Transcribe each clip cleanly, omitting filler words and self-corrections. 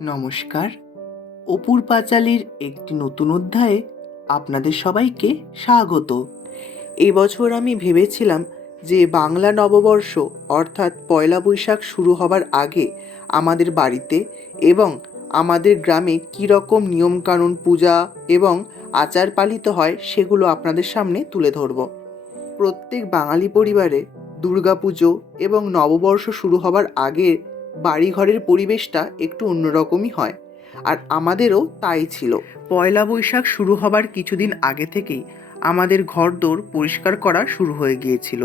নমস্কার। অপুর পাঁচালীর একটি নতুন অধ্যায়ে আপনাদের সবাইকে স্বাগত। এবছর আমি ভেবেছিলাম যে বাংলা নববর্ষ অর্থাৎ পয়লা বৈশাখ শুরু হবার আগে আমাদের বাড়িতে এবং আমাদের গ্রামে কী রকম নিয়মকানুন, পূজা এবং আচার পালিত হয় সেগুলো আপনাদের সামনে তুলে ধরব। প্রত্যেক বাঙালি পরিবারে দুর্গাপুজো এবং নববর্ষ শুরু হবার আগে বাড়িঘরের পরিবেশটা একটু অন্যরকমই হয়, আর আমাদেরও তাই ছিল। পয়লা বৈশাখ শুরু হবার কিছুদিন আগে থেকেই আমাদের ঘরদোর পরিষ্কার করা শুরু হয়ে গিয়েছিল।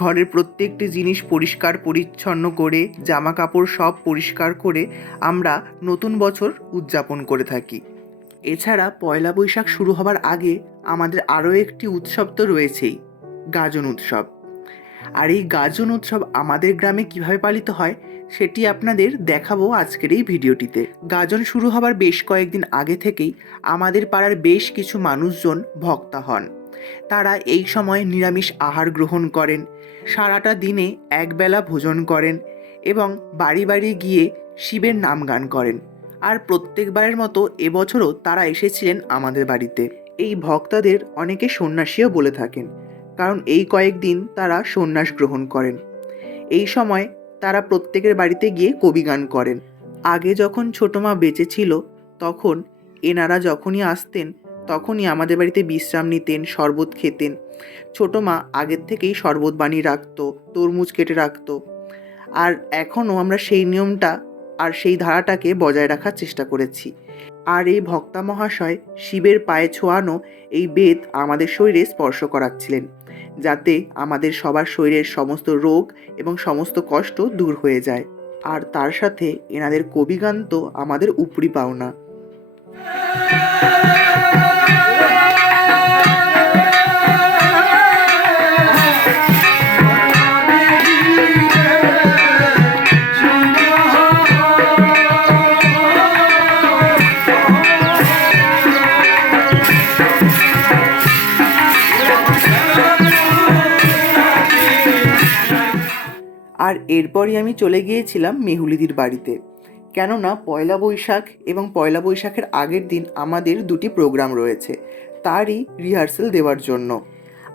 ঘরের প্রত্যেকটি জিনিস পরিষ্কার পরিচ্ছন্ন করে, জামা কাপড় সব পরিষ্কার করে আমরা নতুন বছর উদযাপন করে থাকি। এছাড়া পয়লা বৈশাখ শুরু হবার আগে আমাদের আরও একটি উৎসব তো রয়েছেই, গাজন উৎসব। আর এই গাজন উৎসব আমাদের গ্রামে কিভাবে পালিত হয় সেটি আপনাদের দেখাবো আজকের এই ভিডিওটিতে। গাজন শুরু হবার বেশ কয়েকদিন আগে থেকেই আমাদের পাড়ার বেশ কিছু মানুষজন ভক্তা হন। তারা এই সময় নিরামিষ আহার গ্রহণ করেন, সারাটা দিনে একবেলা ভোজন করেন এবং বাড়ি বাড়ি গিয়ে শিবের নাম গান করেন। আর প্রত্যেকবারের মতো এবছরও তারা এসেছিলেন আমাদের বাড়িতে। এই ভক্তদের অনেকে সন্ন্যাসীও বলে থাকেন, কারণ এই কয়েকদিন তারা সন্ন্যাস গ্রহণ করেন। এই সময় তারা প্রত্যেকের বাড়িতে গিয়ে কবি গান করেন। আগে যখন ছোটো মা বেঁচে ছিল তখন এনারা যখনই আসতেন তখনই আমাদের বাড়িতে বিশ্রাম নিতেন, শরবত খেতেন। ছোটো মা আগের থেকেই শরবত বানিয়ে রাখতো, তরমুজ কেটে রাখতো। আর এখনও আমরা সেই নিয়মটা আর সেই ধারাটাকে বজায় রাখার চেষ্টা করেছি। আর এই ভক্তা মহাশয় শিবের পায়ে ছোঁয়ানো এই বেদ আমাদের শরীরে স্পর্শ করাচ্ছিলেন, যাতে আমাদের সবার শরীরের সমস্ত রোগ এবং সমস্ত কষ্ট দূর হয়ে যায়। আর তার সাথে এনাদের কবিগান তো আমাদের উপরি পাওনা। আর এরপরই আমি চলে গিয়েছিলাম মেহুলিদির বাড়িতে, কেননা পয়লা বৈশাখ এবং পয়লা বৈশাখের আগের দিন আমাদের দুটি প্রোগ্রাম রয়েছে, তারই রিহার্সেল দেওয়ার জন্য।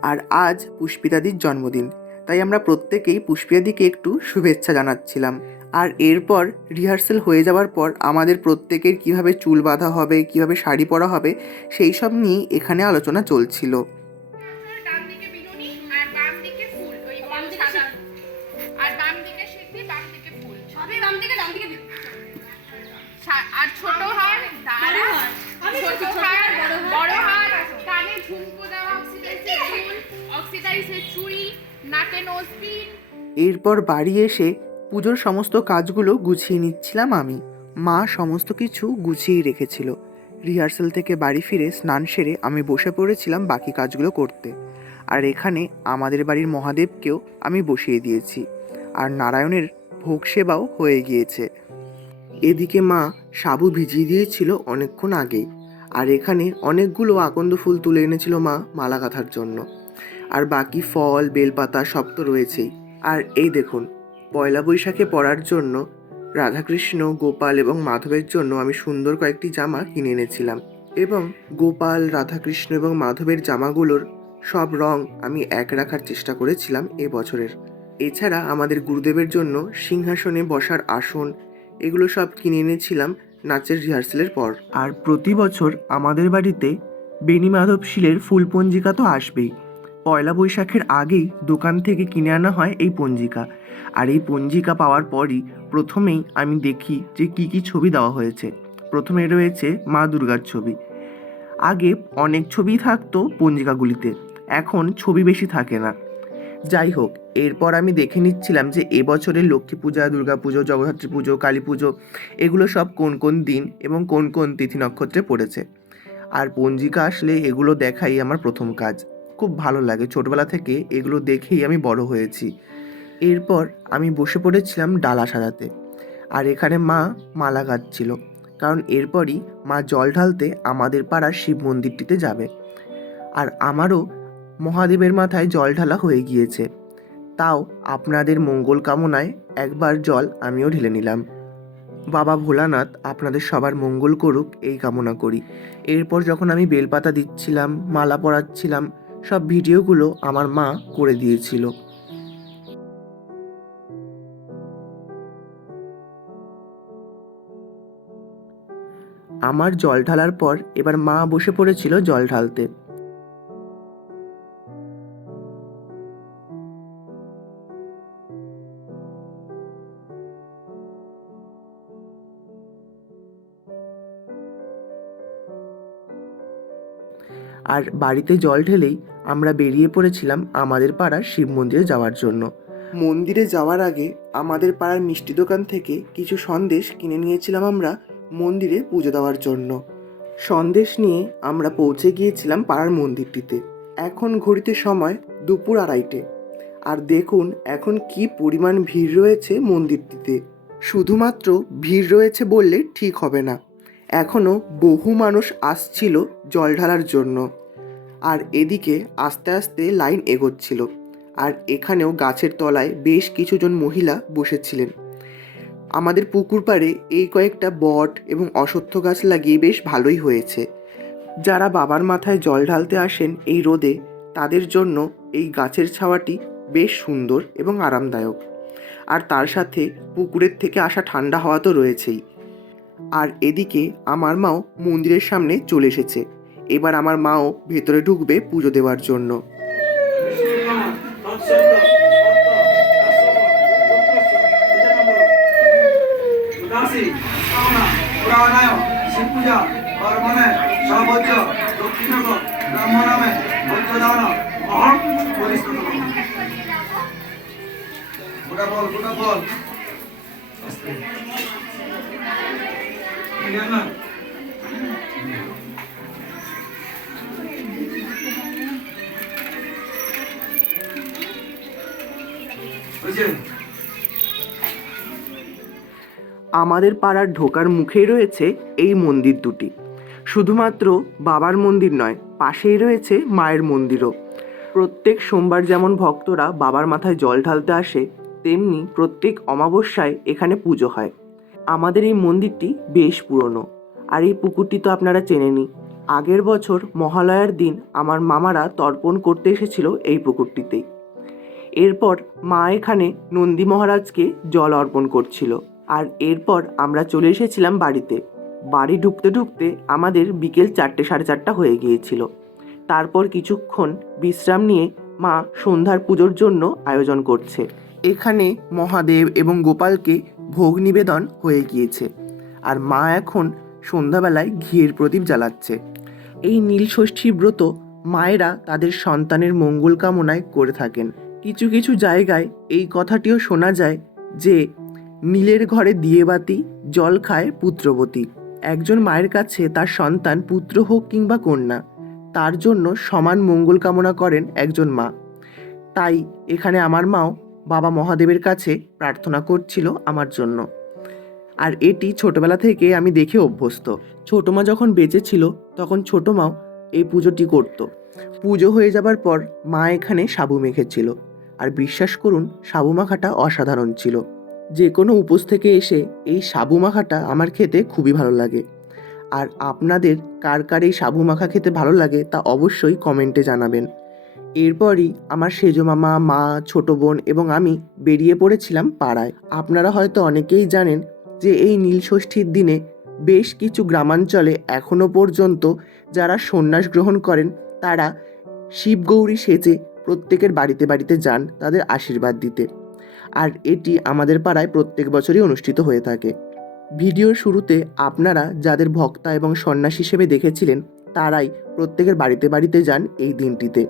আর আজ পুষ্পিতাদির জন্মদিন, তাই আমরা প্রত্যেকেই পুষ্পিতাদিকে একটু শুভেচ্ছা জানাচ্ছিলাম। আর এরপর রিহার্সেল হয়ে যাওয়ার পর আমাদের প্রত্যেকের কিভাবে চুল বাঁধা হবে, কিভাবে শাড়ি পরা হবে, সেই সব নিয়ে এখানে আলোচনা চলছিল। আর ছোট হার, ছোট হার, বড় হার, কানে ঝুমকো দেওয়া, অক্সিডাইজের চুড়ি, নাকে নোজপিন। এরপর বাড়ি এসে পুজোর সমস্ত কাজগুলো গুছিয়ে নিচ্ছিলাম আমি। মা সমস্ত কিছু গুছিয়েই রেখেছিল। রিহার্সাল থেকে বাড়ি ফিরে স্নান সেরে আমি বসে পড়েছিলাম বাকি কাজগুলো করতে। আর এখানে আমাদের বাড়ির মহাদেবকেও আমি বসিয়ে দিয়েছি, আর নারায়ণের ভোগ সেবাও হয়ে গিয়েছে। এদিকে মা সাবু ভিজিয়ে দিয়েছিল অনেকক্ষণ আগেই, আর এখানে অনেকগুলো আকন্দ ফুল তুলে এনেছিল মা মালা গাঁথার জন্য। আর বাকি ফল, বেলপাতা সব তো রয়েছেই। আর এই দেখুন, পয়লা বৈশাখে পরার জন্য রাধাকৃষ্ণ, গোপাল এবং মাধবের জন্য আমি সুন্দর কয়েকটি জামা কিনে এনেছিলাম, এবং গোপাল, রাধাকৃষ্ণ এবং মাধবের জামাগুলোর সব রং আমি এক রাখার চেষ্টা করেছিলাম এবছরের। এছাড়া আমাদের গুরুদেবের জন্য সিংহাসনে বসার আসন, এগুলো সব কিনে এনেছিলাম নাচের রিহার্সেলের পর। আর প্রতি বছর আমাদের বাড়িতে বেণী মাধব শীলের ফুল পঞ্জিকা তো আসবেই। পয়লা বৈশাখের আগেই দোকান থেকে কিনে আনা হয় এই পঞ্জিকা। আর এই পঞ্জিকা পাওয়ার পরই প্রথমেই আমি দেখি যে কী কী ছবি দেওয়া হয়েছে। প্রথমে রয়েছে মা দুর্গার ছবি। আগে অনেক ছবি থাকতো পঞ্জিকাগুলিতে, এখন ছবি বেশি থাকে না। যাই হোক, এরপর আমি দেখে নিচ্ছিলাম যে এবছরের লক্ষ্মী পূজা, দুর্গা পুজো, জগদ্ধাত্রী পুজো, কালী পুজো, এগুলো সব কোন কোন দিন এবং কোন কোন তিথি নক্ষত্রে পড়েছে। আর পঞ্জিকা আসলে এগুলো দেখাই আমার প্রথম কাজ। খুব ভালো লাগে, ছোটবেলা থেকে এগুলো দেখেই আমি বড় হয়েছি। এরপর আমি বসে পড়েছিলাম ডালা সাজাতে, আর এখানে মা মালা গাঁথছিল, কারণ এরপরই মা জল ঢালতে আমাদের পাড়ার শিব মন্দিরটিতে যাবে। আর আমারও মহাদেবের মাথায় জল ঢালা হয়ে গিয়েছে, তাও আপনাদের মঙ্গল কামনায় একবার জল আমিও ঢেলে নিলাম। বাবা ভোলানাথ আপনাদের সবার মঙ্গল করুক এই কামনা করি। এরপর যখন আমি বেলপাতা দিচ্ছিলাম, মালা পরাচ্ছিলাম, সব ভিডিওগুলো আমার মা করে দিয়েছিল। আমার জল ঢালার পর এবার মা বসে পড়েছিল জল ঢালতে। আর বাড়িতে জল ঢেলেই আমরা বেরিয়ে পড়েছিলাম আমাদের পাড়ার শিব মন্দিরে যাওয়ার জন্য। মন্দিরে যাওয়ার আগে আমাদের পাড়ার মিষ্টি দোকান থেকে কিছু সন্দেশ কিনে নিয়েছিলাম আমরা মন্দিরে পুজো দেওয়ার জন্য। সন্দেশ নিয়ে আমরা পৌঁছে গিয়েছিলাম পাড়ার মন্দিরটিতে। এখন ঘড়িতে সময় দুপুর 2:30। আর দেখুন এখন কি পরিমাণ ভিড় রয়েছে মন্দিরটিতে। শুধুমাত্র ভিড় রয়েছে বললে ঠিক হবে না, এখনও বহু মানুষ আসছিল জল ঢালার জন্য। আর এদিকে আস্তে আস্তে লাইন এগোচ্ছিল। আর এখানেও গাছের তলায় বেশ কিছুজন মহিলা বসেছিলেন। আমাদের পুকুর পাড়ে এই কয়েকটা বট এবং অশ্বত্থ গাছ লাগিয়ে বেশ ভালোই হয়েছে। যারা বাবার মাথায় জল ঢালতে আসেন এই রোদে, তাদের জন্য এই গাছের ছাওয়াটি বেশ সুন্দর এবং আরামদায়ক। আর তার সাথে পুকুরের থেকে আসা ঠান্ডা হাওয়া তো রয়েছেই। আর এদিকে আমার মাও মন্দিরের সামনে চলে এসেছে। এবার আমার মাও ভেতরে ঢুকবে পুজো দেওয়ার জন্য। আমাদের পাড়ার ঢোকার মুখেই রয়েছে এই মন্দির দুটি। শুধুমাত্র বাবার মন্দির নয়, পাশেই রয়েছে মায়ের মন্দিরও। প্রত্যেক সোমবার যেমন ভক্তরা বাবার মাথায় জল ঢালতে আসে, তেমনি প্রত্যেক অমাবস্যায় এখানে পুজো হয়। আমাদের এই মন্দিরটি বেশ পুরনো। আর এই পুকুরটি তো আপনারা চেনেনই। আগের বছর মহালয়ার দিন আমার মামারা তর্পণ করতে এসেছিল এই পুকুরটিতেই। এরপর মা এখানে নন্দী মহারাজকে জল অর্পণ করছিল। আর এরপর আমরা চলে এসেছিলাম বাড়িতে। বাড়ি ঢুকতে ঢুকতে আমাদের বিকেল 4টে, 4:30 হয়ে গিয়েছিল। তারপর কিছুক্ষণ বিশ্রাম নিয়ে মা সন্ধ্যার পুজোর জন্য আয়োজন করছে। এখানে মহাদেব এবং গোপালকে ভোগ নিবেদন হয়ে গিয়েছে। আর মা এখন সন্ধ্যাবেলায় ঘিয়ের প্রদীপ জ্বালাচ্ছে। এই নীলষষ্ঠী ব্রত মায়েরা তাদের সন্তানের মঙ্গল কামনায় করে থাকেন। কিছু কিছু জায়গায় এই কথাটিও শোনা যায় যে নীলের ঘরে দিয়ে বাতি, জল খায় পুত্রবতী। একজন মায়ের কাছে তার সন্তান পুত্র হোক কিংবা কন্যা, তার জন্য সমান মঙ্গল কামনা করেন একজন মা। তাই এখানে আমার মাও বাবা মহাদেবের কাছে প্রার্থনা করছিল আমার জন্য। আর এটি ছোটবেলা থেকে আমি দেখে অভ্যস্ত। ছোটো মা যখন বেঁচে ছিল তখন ছোটো মাও এই পুজোটি করত। পুজো হয়ে যাবার পর মা এখানে সাবু মেখেছিল। আর বিশ্বাস করুন, সাবু মাখাটা অসাধারণ ছিল। যে কোনো উপোস থেকে এসে এই সাবু মাখাটা আমার খেতে খুবই ভালো লাগে। আর আপনাদের কার কার এই সাবু মাখা খেতে ভালো লাগে তা অবশ্যই কমেন্টে জানাবেন। এরপরই আমার সেজো মামা, মা, ছোট বোন এবং আমি বেরিয়ে পড়েছিলাম পাড়ায়। আপনারা হয়তো অনেকেই জানেন যে এই নীলষষ্ঠীর দিনে বেশ কিছু গ্রামাঞ্চলে এখনও পর্যন্ত যারা সন্ন্যাস গ্রহণ করেন তারা শিবগৌরী সেজে প্রত্যেকের বাড়িতে বাড়িতে যান তাদের আশীর্বাদ দিতে। আর এটি আমাদের পাড়ায় প্রত্যেক বছরই অনুষ্ঠিত হয়ে থাকে। ভিডিওর শুরুতে আপনারা যাদের ভক্তা এবং সন্ন্যাস হিসেবে দেখেছিলেন তারাই প্রত্যেকের বাড়িতে বাড়িতে যান এই দিনটিতে।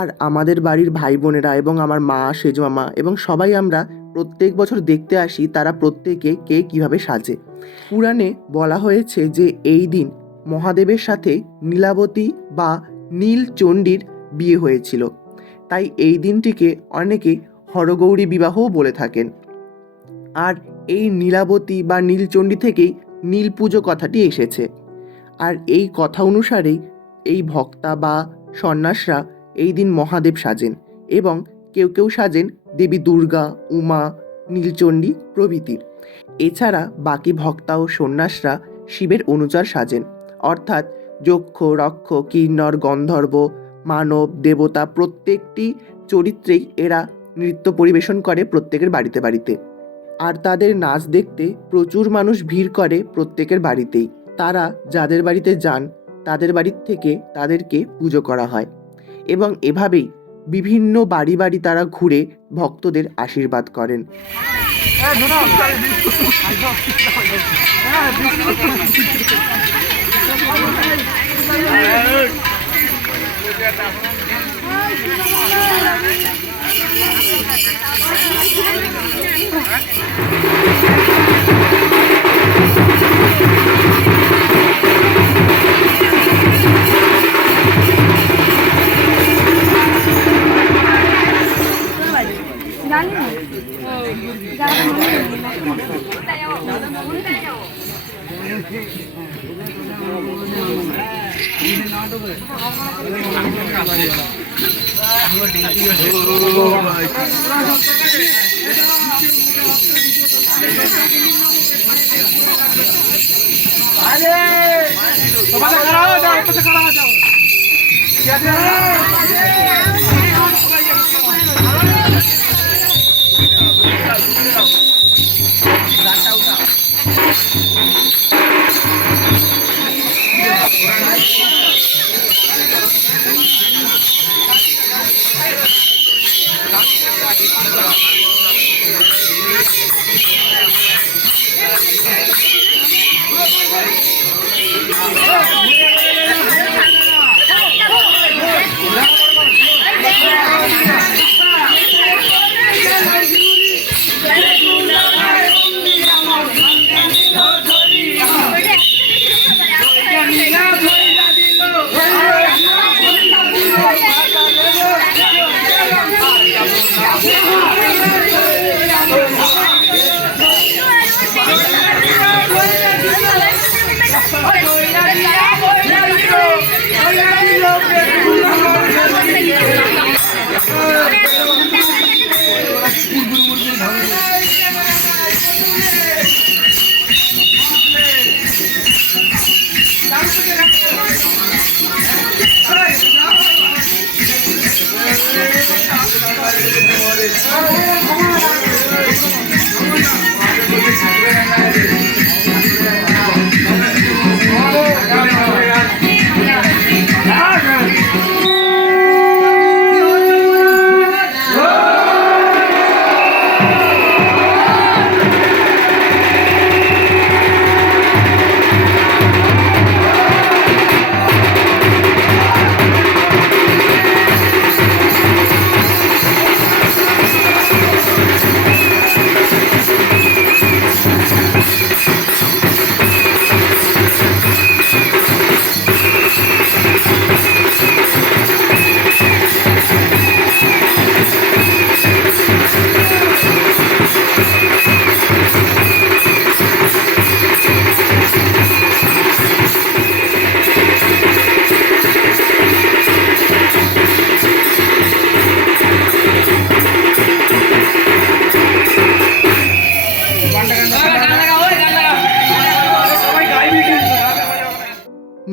আর আমাদের বাড়ির ভাই বোনেরা এবং আমার মা, সেজো মামা এবং সবাই আমরা প্রত্যেক বছর দেখতে আসি তারা প্রত্যেকে কে কীভাবে সাজে। পুরাণে বলা হয়েছে যে এই দিন মহাদেবের সাথে নীলাবতী বা নীলচণ্ডীর বিয়ে হয়েছিল। তাই এই দিনটিকে অনেকে হরগৌরী বিবাহও বলে থাকেন। আর এই নীলাবতী বা নীলচণ্ডী থেকেই নীল পুজো কথাটি এসেছে। আর এই কথা অনুসারেই এই ভক্তা বা সন্ন্যাসরা এই দিন মহাদেব সাজেন এবং কেউ কেউ সাজেন দেবী দুর্গা, উমা, নীলচণ্ডী প্রভৃতির। এছাড়া বাকি ভক্তা ও সন্ন্যাসরা শিবের অনুচর সাজেন, অর্থাৎ যক্ষ, রক্ষ, কিন্নর, গন্ধর্ব, মানব, দেবতা প্রত্যেকটি চরিত্রেই এরা নৃত্য পরিবেশন করে প্রত্যেকের বাড়িতে বাড়িতে। আর তাদের নাচ দেখতে প্রচুর মানুষ ভিড় করে প্রত্যেকের বাড়িতেই। তারা যাদের বাড়িতে যান তাদের বাড়ির থেকে তাদেরকে পুজো করা হয় এবং এভাবেই বিভিন্ন বাড়ি বাড়ি তারা ঘুরে ভক্তদের আশীর্বাদ করেন।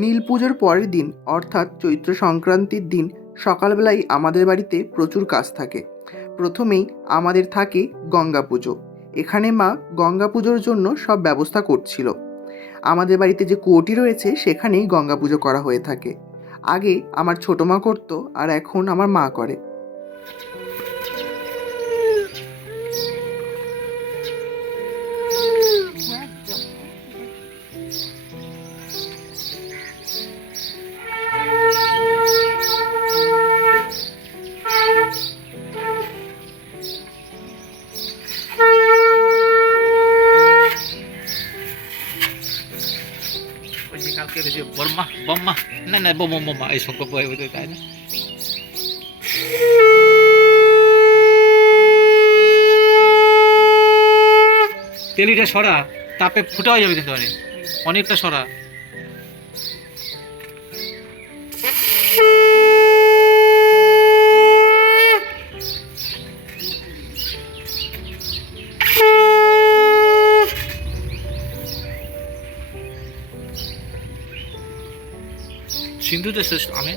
নীল পুজোর পরের দিন অর্থাৎ চৈত্র সংক্রান্তির দিন সকালবেলায় আমাদের বাড়িতে প্রচুর কাজ থাকে। প্রথমেই আমাদের থাকে গঙ্গা পুজো। এখানে মা গঙ্গা পুজোর জন্য সব ব্যবস্থা করছিল। আমাদের বাড়িতে যে কুয়োটি রয়েছে সেখানেই গঙ্গা পুজো করা হয়ে থাকে। আগে আমার ছোটো মা করতো আর এখন আমার মা করে। কালকে যে বর্মা বম্মা না না বোমা এই সব বই বোধহয় তাই না। তেলিটা সরা তাপে ফুটা হয়ে যাবে কিন্তু অনেকটা সরা। সিন্ধুতে শেষ আমি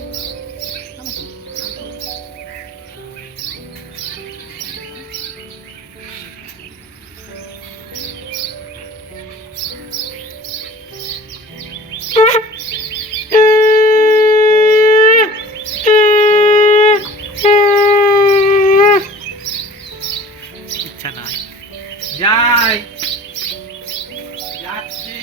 ইচ্ছা নাই যাই যাচ্ছি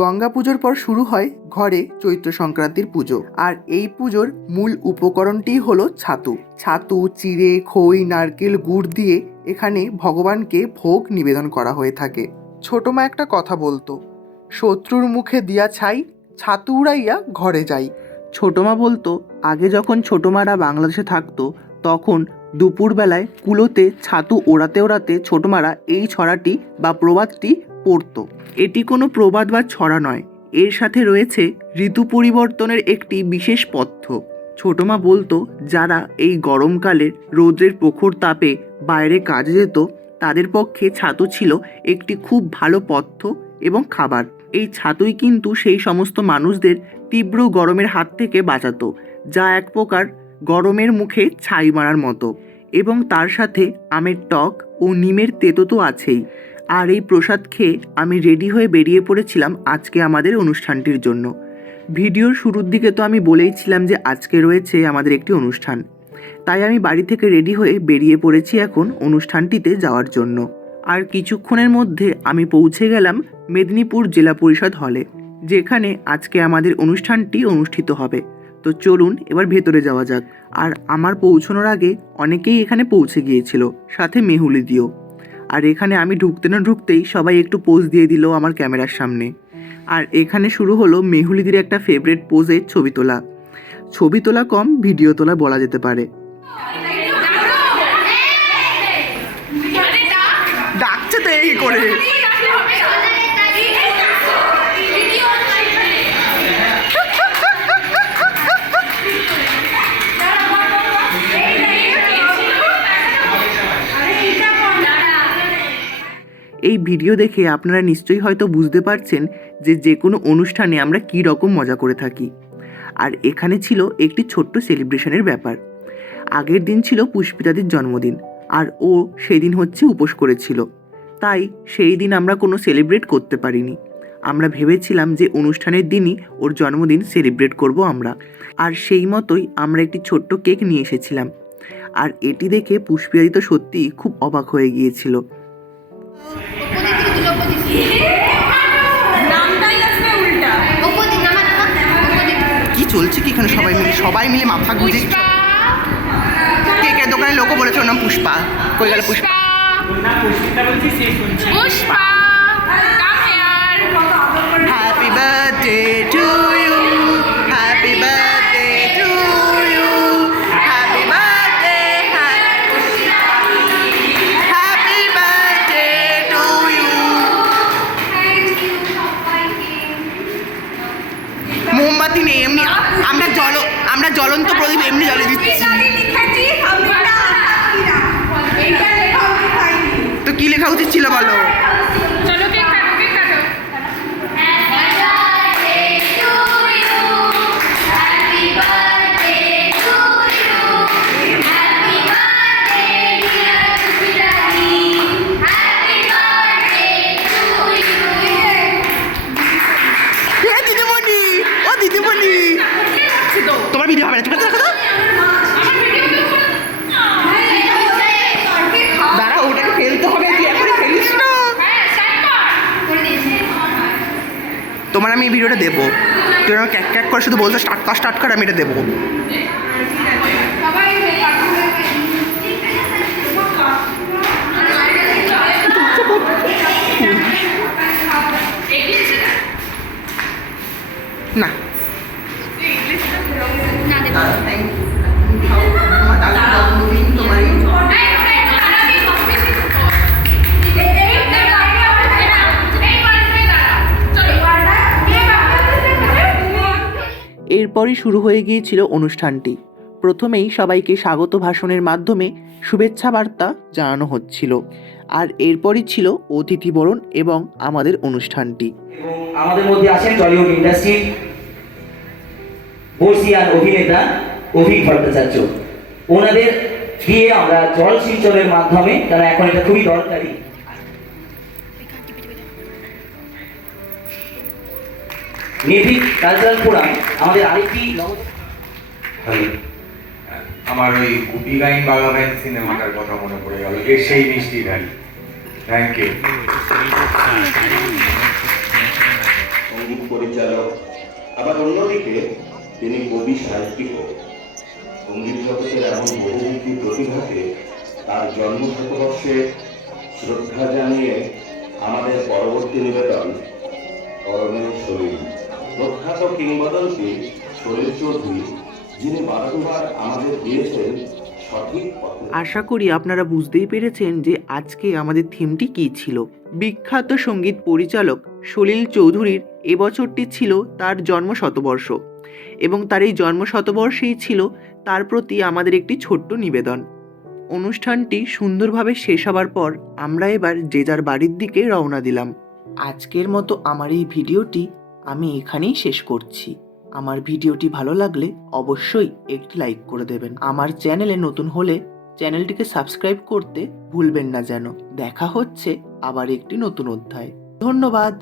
গঙ্গা পুজোর পর শুরু হয় ঘরে চৈত্র সংক্রান্তির পুজো। আর এই পুজোর মূল উপকরণটি হলো ছাতু। ছাতু, চিড়ে, খই, নারকেল, গুড় দিয়ে এখানে ভগবানকে ভোগ নিবেদন করা হয়ে থাকে। ছোট মা একটা কথা বলতো, শত্রুর মুখে দিয়া ছাই, ছাতু উড়াইয়া ঘরে যাই। ছোট মা বলতো আগে যখন ছোট মারা বাংলাদেশে থাকতো তখন দুপুরবেলায় কুলোতে ছাতু ওড়াতে ওড়াতে ছোট মারা এই ছড়াটি বা প্রবাদটি পড়তো। এটি কোনো প্রবাদ বা ছড়া নয়, এর সাথে রয়েছে ঋতু পরিবর্তনের একটি বিশেষ পথ্য। ছোটমা বলতো যারা এই গরমকালে রৌদ্রের প্রখর তাপে বাইরে কাজে যেত তাদের পক্ষে ছাতু ছিল একটি খুব ভালো পথ্য এবং খাবার। এই ছাতুই কিন্তু সেই সমস্ত মানুষদের তীব্র গরমের হাত থেকে বাঁচাতো, যা এক প্রকার গরমের মুখে ছাই মারার মতো। এবং তার সাথে আমের টক ও নিমের তেতো তো আছেই। আর এই প্রসাদ খেয়ে আমি রেডি হয়ে বেরিয়ে পড়েছিলাম আজকে আমাদের অনুষ্ঠানটির জন্য। ভিডিওর শুরুর দিকে তো আমি বলেইছিলাম যে আজকে রয়েছে আমাদের একটি অনুষ্ঠান, তাই আমি বাড়ি থেকে রেডি হয়ে বেরিয়ে পড়েছি এখন অনুষ্ঠানটিতে যাওয়ার জন্য। আর কিছুক্ষণের মধ্যে আমি পৌঁছে গেলাম মেদিনীপুর জেলা পরিষদ হলে, যেখানে আজকে আমাদের অনুষ্ঠানটি অনুষ্ঠিত হবে। তো চলুন এবার ভেতরে যাওয়া যাক। আর আমার পৌঁছানোর আগে অনেকেই এখানে পৌঁছে গিয়েছিল, সাথে মেহুলি দিও। আর এখানে আমি ঢুকতে না ঢুকতেই সবাই একটু পোজ দিয়ে দিল আমার ক্যামেরার সামনে। আর এখানে শুরু হলো মেহুলিদির একটা ফেভারিট পোজের ছবি তোলা। ছবি তোলা কম, ভিডিও তোলা বলা যেতে পারে। ডাকছে তো এই করে। এই ভিডিও দেখে আপনারা নিশ্চয়ই হয়তো বুঝতে পারছেন যে কোনো অনুষ্ঠানে আমরা কী রকম মজা করে থাকি। আর এখানে ছিল একটি ছোট্ট সেলিব্রেশনের ব্যাপার। আগের দিন ছিল পুষ্পিতাদির জন্মদিন, আর ও সেদিন হচ্ছে উপোস করেছিল, তাই সেই দিন আমরা কোনো সেলিব্রেট করতে পারিনি। আমরা ভেবেছিলাম যে অনুষ্ঠানের দিনই ওর জন্মদিন সেলিব্রেট করব আমরা। আর সেই মতোই আমরা একটি ছোট্ট কেক নিয়ে এসেছিলাম। আর এটি দেখে পুষ্পিতাদি তো সত্যিই খুব অবাক হয়ে গিয়েছিল। কি চলছে কি এখানে? সবাই মিলে মাথা গুঁজে। কেকের দোকানে লোকও বলেছে ওর নাম পুষ্পা। কই গেল Pushpa? Pushpa, come here. Happy birthday to you, happy birthday to you, happy birthday, happy birthday to you. মোমবাতি নেই, এমনি আমরা জ্বলন্ত প্রদীপ এমনি জ্বলে দিচ্ছি। তো কি লেখা উচিত ছিল বলো? চলো কেক কাটো, কেক কাটো। দিদিমণি, ও দিদিমণি, তোমার ভিডিও হবে না, ঠিক আছে? দেখো তো। দাঁড়া, ওটাকে ফেলতে হবে, তুই এখনই ফেলিস না। তোমার আমি এই ভিডিওটা দেবো, তুই আমার ক্যাক ক্যাক করে শুধু বলছো স্টার্ট কর, আমি এটা দেবো। না তোমার এরপরই শুরু হয়ে গিয়েছিল অনুষ্ঠানটি। প্রথমেই সবাইকে স্বাগত ভাষণের মাধ্যমে শুভেচ্ছা বার্তা জানানো হচ্ছিল, আর এরপরই ছিল অতিথিবরণ এবং আমাদের অনুষ্ঠানটি। এবং আমাদের মধ্যে আছেন টলিউড ইন্ডাস্ট্রির বর্ষিয়ান অভিনেতা অভিক ভট্টাচার্য। ওনাদের দিয়ে আমরা জল সিঞ্চনের মাধ্যমে, কারণ এখন এটা খুবই দরকারি, নেভিক কালচারাল ফোরাম আমাদের আরেকটি হ্যালো, আমার ওই গুপি গাইন বাগাবাইন সিনেমাটার কথা মনে পড়ে গেল, এর সেই মিষ্টি গাড়ি। Thank you. সঙ্গীত পরিচালক, আবার অন্যদিকে তিনি কবি সাহিত্যিকও। সঙ্গীত জগতের এমন বহুমুখী প্রতিভাকে তার জন্ম শতবর্ষে শ্রদ্ধা জানিয়ে আমাদের পরবর্তী নিবেদন করণীয় সলিল। প্রখ্যাত কিংবদন্তি সলিল চৌধুরী, যিনি বারংবার আমাদের দিয়েছেন সঠিক পথে। আশা করি আপনারা বুঝতেই পেরেছেন যে আজকে আমাদের থিমটি কী ছিল। বিখ্যাত সঙ্গীত পরিচালক সলিল চৌধুরীর এবছরটি ছিল তার জন্ম শতবর্ষ, এবং তার এই জন্ম শতবর্ষেই ছিল তার প্রতি আমাদের একটি ছোট্ট নিবেদন। অনুষ্ঠানটি সুন্দরভাবে শেষ হবার পর আমরা এবার যে যার বাড়ির দিকে রওনা দিলাম। আজকের মতো আমার এই ভিডিওটি আমি এখানেই শেষ করছি। আমার ভিডিওটি ভালো লাগলে অবশ্যই একটি লাইক করে দেবেন। আমার চ্যানেলে নতুন হলে চ্যানেলটিকে সাবস্ক্রাইব করতে ভুলবেন না যেন। দেখা হচ্ছে আবার একটি নতুন অধ্যায়। ধন্যবাদ।